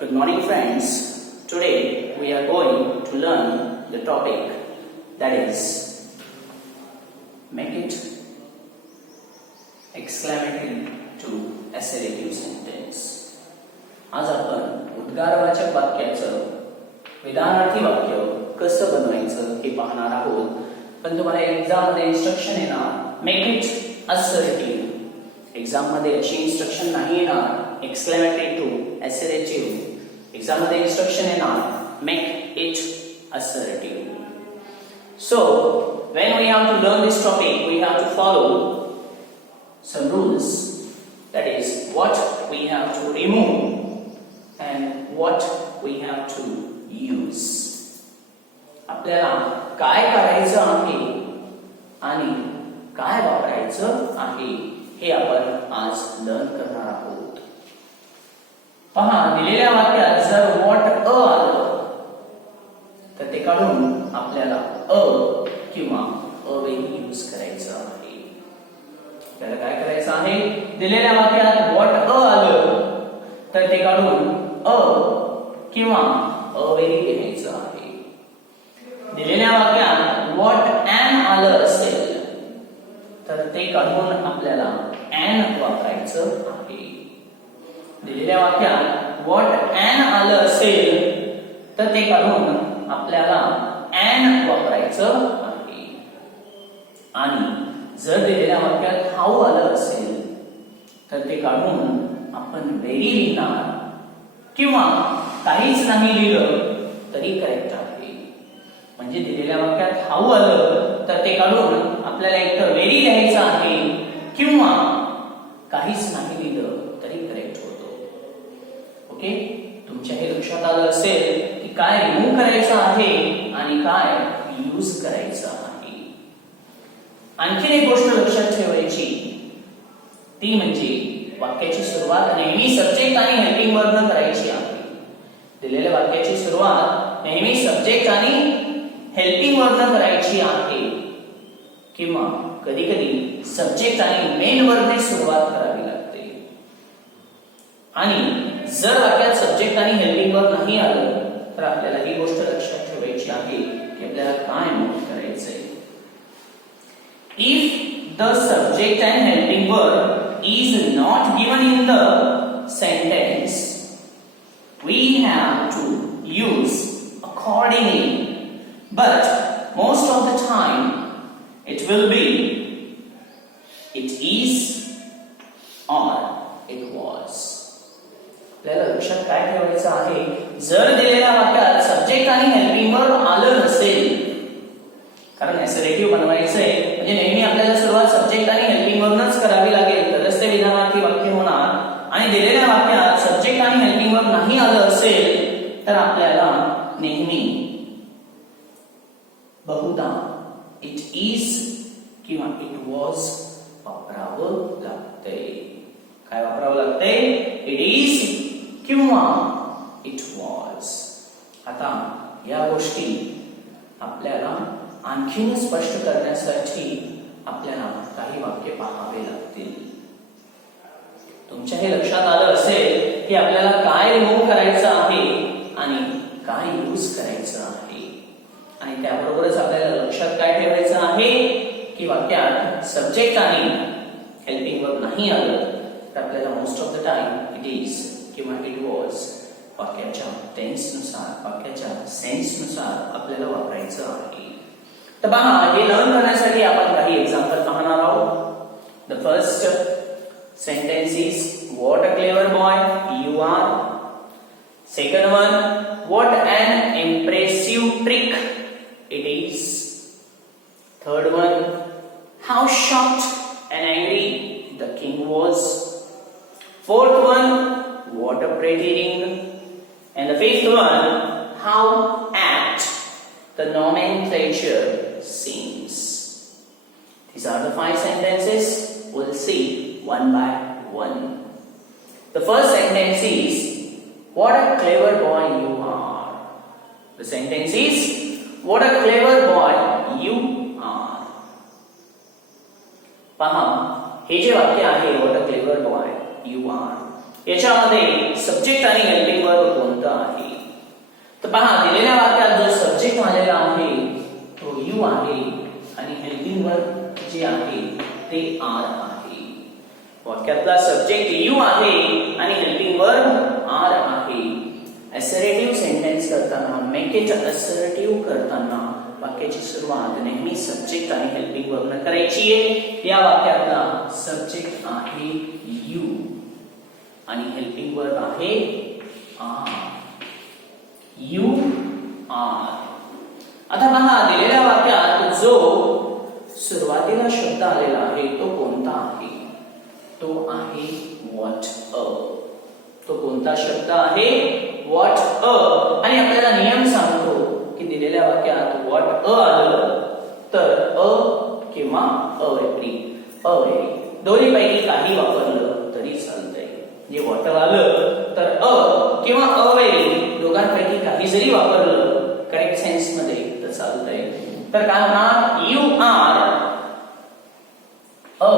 Good morning, friends. Today we are going to learn the topic that is make it exclamatory to assertive sentence. आज आपण उद्गारवाचक वाक्याचं विधानार्थी वाक्य कसं बनवायचं हे पाहणार आहोत. पण तुम्हाला एक्झाम मध्ये इन्स्ट्रक्शन येणार मेक इट असर्टिव्ह. एक्झाम मध्ये अशी इन्स्ट्रक्शन नाही येणार एक्सक्लेमेटरी टू असर्टिव्ह. एक्झाम मध्ये इन्स्ट्रक्शन येणार make it assertive. So when we have to learn this topic, we have to follow some rules. That is what we have to remove and what we have to use. आपल्याला काय करायचं आहे आणि काय वापरायचं आहे हे आपण आज लर्न करणार आहोत. पहा, दिलेल्या वाक्यात जर what a आलं तर ते काढून आपल्याला a किंवा अवेही यूज करायचं आहे. आपल्याला काय करायचं आहे, दिलेल्या वाक्यात what a आलं तर ते काढून a किंवा अवेही घ्यायचं आहे. दिलेल्या वाक्यात what an आलं असेल तर ते काढून आपल्याला an वापरायचं आहे. दिलेल्या वाक्यात what an आलं असेल तर ते काढून आपल्याला an वापरायचं आहे. आणि जर दिलेल्या वाक्यात how आलं असेल तर ते काढून आपण very लिहिणार किंवा काहीच नाही लिहिलं तरी करेक्ट आहे. म्हणजे दिलेल्या वाक्यात how आलं तर ते काढून आपल्याला एकतर very लिहायचं आहे किंवा काहीच नाही लिहिलं तरी करेक्ट होतो. ओके, तुमच्या हे लक्षात आलं असेल की काय रिमूव्ह करायचं आहे आणि काय यूज करायचं आहे. आणखीन एक गोष्ट लक्षात ठेवायची ती म्हणजे वाक्याची सुरुवात नेहमी सब्जेक्ट आणि हेल्पिंग वर्बनं करायची आहे. दिलेल्या वाक्याची सुरुवात नेहमी सब्जेक्ट आणि हेल्पिंग वर्बनं करायची आहे किंवा कधी कधी सब्जेक्ट आणि मेन वर्बने सुरुवात करावी लागते. आणि जर वाक्यात सब्जेक्ट आणि हेल्पिंग वर्ब नाही आलं तर आपल्याला ही गोष्ट लक्षात ठेवायची आहे की आपल्याला काय नोट करायचंय. If the subject and helping verb is not given in the sentence we have to use accordingly, but most of the time it will be it is or it was. आपल्याला लक्षात काय ठेवायचं आहे, जर दिलेल्या वाक्यात subject आणि helping verb आलं नसेल, कारण असर्टिव्ह बनवायचंय म्हणजे नेहमी आपल्याला सुरुवात सब्जेक्ट आणि हेल्पिंग वर्बनच करावी लागेल तरच ते विधानार्थी वाक्य होणार. आणि दिलेल्या वाक्यात सब्जेक्ट आणि हेल्पिंग वर्ब नाही आलं असेल तर आपल्याला नेहमी बहुधा इट इज किंवा इट वॉज वापरावं लागतंय. काय वापरावं लागतंय, इट इज किंवा इट वॉज. आता या गोष्टी आपल्याला आणखीन स्पष्ट करण्यासाठी आपल्याला काही वाक्य पाहावे लागतील. तुमच्या हे लक्षात आलं असेल की आपल्याला काय रिमूव्ह करायचं आहे आणि काय यूज करायचं आहे. आणि त्याबरोबरच आपल्याला लक्षात काय ठेवायचं आहे की वाक्यात सब्जेक्ट आणि हेल्पिंग वर्ब नाही आलं तर आपल्याला most of the time it is किंवा इट वॉज वाक्याच्या टेन्स नुसार वाक्याच्या सेन्स नुसार आपल्याला वापरायचं आहे. तर पहा, हे लर्न करण्यासाठी आपण काही एक्झाम्पल पाहणार आहोत. The first sentence is what a clever boy you are. Second one, what an impressive trick it is. Third one, how shocked and angry the king was. Fourth one, what a pretty ring. And the fifth one, how apt the nomenclature seems. These are the 5 sentences. We'll see one by one. The first sentence is, what a clever boy you are. The sentence is, what a clever boy you are. पहा, हे जे वाक्य आहे what a clever boy you are याच्यामध्ये subject आणि helping verb कोणतं आहे? तर पहा, दिलेल्या वाक्यात जो सब्जेक्ट आलेला आहे तो यू आहे आणि हेल्पिंग वर्ब जे आहे ते आर आहे. वाक्यातला सब्जेक्ट यू आहे आणि हेल्पिंग वर्ब आर आहे. असर्टिव्ह सेंटेन्स करताना, मेक इट असर्टिव्ह करताना वाक्याची सुरुवात नेहमी सब्जेक्ट आणि हेल्पिंग वर्ब न करायची आहे. या वाक्यातला सब्जेक्ट आहे यू आणि हेल्पिंग वर्ब आहे आर. You are. आता पहा, दिलेल्या वाक्यात जो सुरुवातीला शब्द आलेला आहे तो कोणता आहे? तो आहे व्हॉट अ. तो कोणता शब्द आहे? What a. आणि आपल्याला नियम सांगतो की दिलेल्या वाक्यात व्हॉट अ आलं तर अ किंवा अवेरी, दोन्हीपैकी काही वापरलं तरी चालतंय. जे व्हॉट आलं तर अ किंवा अवेरी दोघांपैकी काही जरी वापरलं करेक्ट सेन्स मध्ये तर चालतंय. तर काय होणार? You are a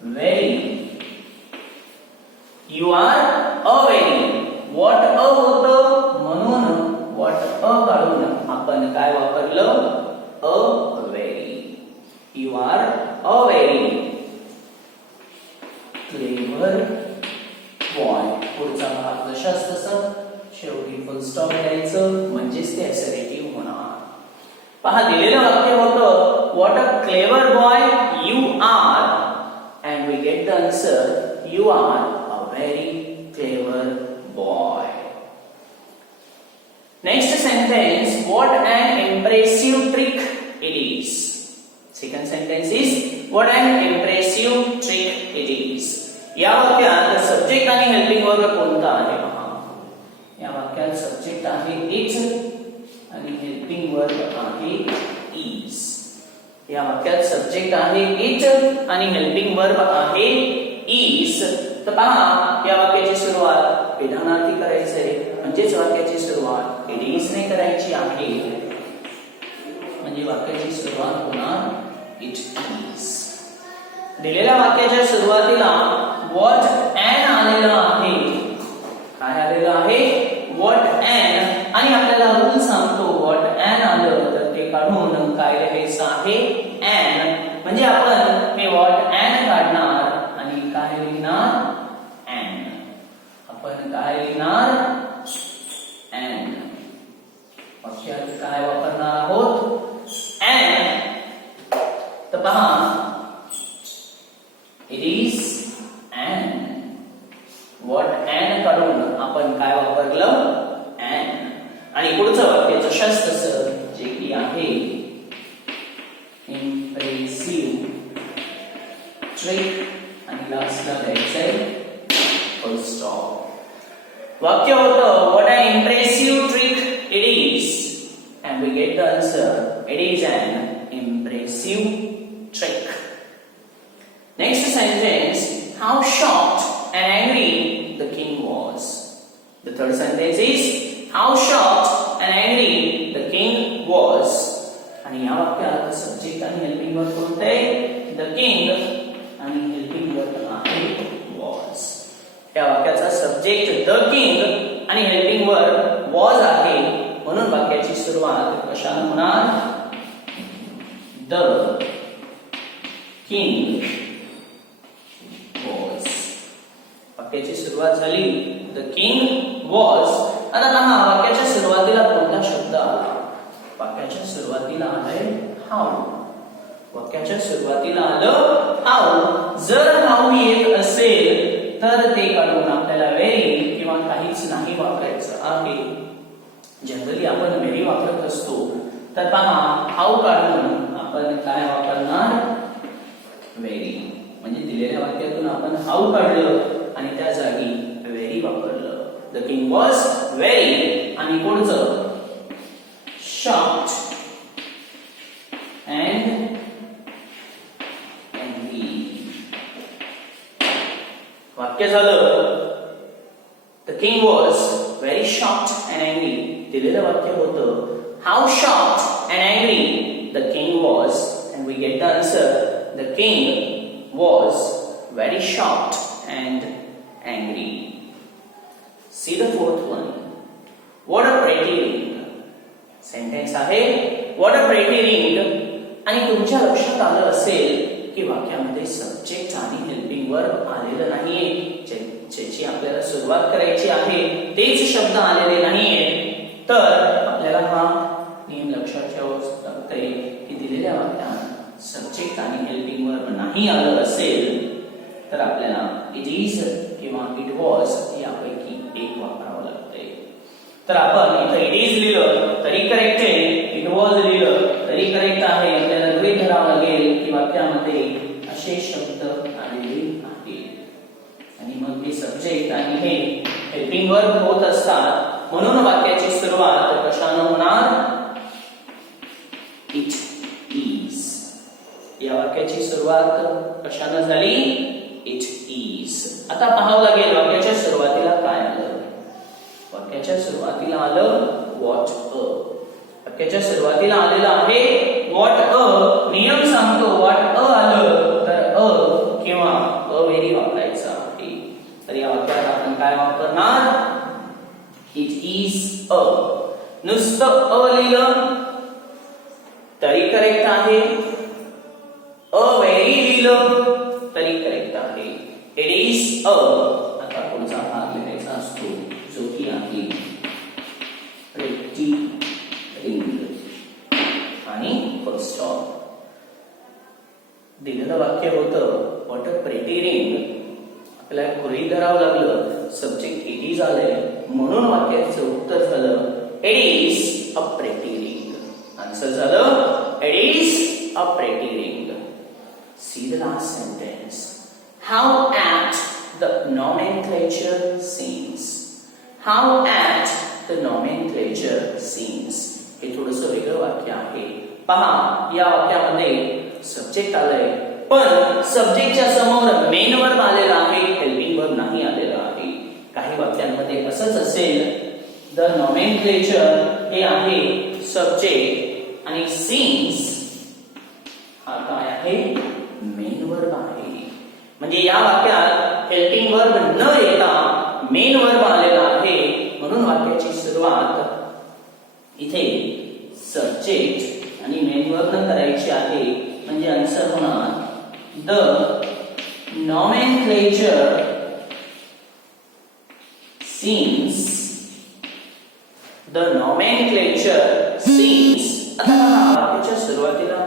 very. You are a very. What a होतं म्हणून व्हॉट अ काढून आपण काय वापरलं? A very. You are a very clever boy. पुढचा भाग जशाच तसं शेवटी फुल स्टॉप द्यायचं म्हणजेच ते असर्टिव्ह होणार. पहा, दिलेलं वाक्य होतं what a clever boy you are and we get the answer you are a very clever boy. Next sentence, what an impressive trick it is. Second sentence is what an impressive trick it is. या वाक्यात subject आणि helping verb कोणता आहे? पहा, या वाक्यात subject आहे is आणि हेल्पिंग वर्ब आहे इज. या वाक्यात सब्जेक्ट आहे इज आणि हेल्पिंग वर्ब आहे इज. तर पहा, या वाक्याची सुरुवात विधानार्थी करायची आहे, म्हणजेच वाक्याची सुरुवात इट इज ने करायची आहे. म्हणजे वाक्याची सुरुवात होणार इट इज. दिलेल्या वाक्याच्या सुरुवातीला व्हॉट अन आलेलं आहे. काय आलेलं आहे? What an. आणि आपल्याला रूल सांगतो व्हॉट अन आलं तर ते काढून काय लिहायचं आहे? अन. म्हणजे आपण हे व्हॉट अन काढणार आणि काय लिहिणार? अन. आपण काय लिहिणार? अन. वाक्यात काय वापरणार आहोत? अन. तर पहा, it is an. What an काढून आपण काय वापरलं? अन. आणि पुढचं वाक्य जशाच तसं जे की आहे इम्प्रेसिव्ह ट्रिक आणि लास्टला द्यायचंय फुल स्टॉप. वाक्य होतं what an impressive trick it is and we get the answer it is an impressive trick. Next sentence, how shocked and angry the king was. The third sentence is how shocked and angry the king was. आणि या वाक्यात subject आणि helping verb कोणते आहे? The king आणि helping verb आहे was. या वाक्याचा सब्जेक्ट द किंग आणि हेल्पिंग वर्ब was आहे, म्हणून वाक्याची सुरुवात कशाने होणार? द किंग वाक्याची सुरुवात झाली द किंग वॉज. आता पहा, वाक्याच्या सुरुवातीला कोणता शब्द आला? वाक्याच्या सुरुवातीला आलाय हाऊ. वाक्याच्या सुरुवातीला आलं हाऊ. जर हाऊ येत असेल तर ते काढून आपल्याला व्हेरी किंवा काहीच नाही वापरायचं आहे. जनरली आपण व्हेरी वापरत असतो. तर पहा, हाऊ काढून आपण काय वापरणार? व्हेरी. म्हणजे दिलेल्या वाक्यातून आपण हाऊ काढलं आणि त्या जागी व्हेरी वापरलं. द किंग वॉज व्हेरी आणि पुढचं शॉक्ड अँड एंग्री. वाक्य झालं the king was very shocked and angry. दिलेलं वाक्य होतं how shocked and angry the king was and we get the answer the king was very shocked and angry. See the fourth one. What a pretty ring. Sentence आहे what a pretty ring. आणि तुमच्या लक्षात आलं असेल की वाक्यामध्ये subject आणि helping verb आलेलं नाहीये. ज्याची आपल्याला सुरुवात करायची आहे तेच शब्द आलेले नाहीये. तर आपल्याला हा नियम लक्षात ठेवावा लागतंय की दिलेल्या वाक्यात सब्जेक्ट आणि हेल्पिंग वर्ब नाही आलं असेल तर आपल्याला इट इज किंवा इट वॉज यापैकी एक वापरावं लागतंय. तर आपण इथं इट इज लिहिलं तरी करेक्ट आहे, इट वॉज लिहिलं तरी करेक्ट आहे. आपल्याला गृहीत धरावं लागेल की वाक्यामध्ये असे शब्द आलेले आहेत आणि मग हे सब्जेक्ट आणि हे हेल्पिंग वर्ब होत असतात. म्हणून वाक्याची सुरुवात कशानं होणार? It is. या वाक्याची सुरुवात कशानं झाली? It is. आता पाहावं लागेल वाक्याच्या सुरुवातीला काय आलं. वाक्याच्या सुरुवातीला आलं व्हॉट अ. वाक्याच्या सुरुवातीला आलेलं आहे व्हॉट अ. नियम सांगतो व्हॉट अ आलं तर अ किंवा अ व्हेरी वापरायचं आहे. तर या वाक्यात आपण काय वापरणार? इट इज अ. नुसतं अ लिहिलं तरी करेक्ट आहे, अ व्हेरी लिहिलं तरी करेक्ट आहे. इट इज अ. आता पुढचा भाग लिहायचा असतो जो की आहे प्रेटी रिंग आणि फुल स्टॉप. दिलेलं वाक्य होतं व्हॉट अ प्रेटी रिंग. आपल्याला गृहीत धरावं लागलं सब्जेक्ट इट इज आलंय म्हणून वाक्याचं उत्तर झालं it is a pretty ring. Answer झालं it is a pretty ring. See the last sentence. How apt the nomenclature seems. How apt the nomenclature seems. हे थोडंसं वेगळं वाक्य आहे. पहा या वाक्यामध्ये सब्जेक्ट आलंय पण सब्जेक्टच्या समोर मेन वर्ब आलेला आहे, हेल्पिंग वर्ब नाही आलेला आहे. काही वाक्यांमध्ये असंच असेल. द नॉमेनक्लेचर हे आहे सब्जेक्ट आणि सीन्स हा काय आहे? मेन वर्ब आहे. म्हणजे या वाक्यात हेल्पिंग वर्ब न येता मेन वर्ब आलेला आहे. म्हणून वाक्याची सुरुवात इथे सब्जेक्ट आणि मेन वर्ब न करायची आहे. म्हणजे आन्सर होणार the nomenclature scenes. The nomenclature scenes. आता वाक्याच्या सुरुवातीला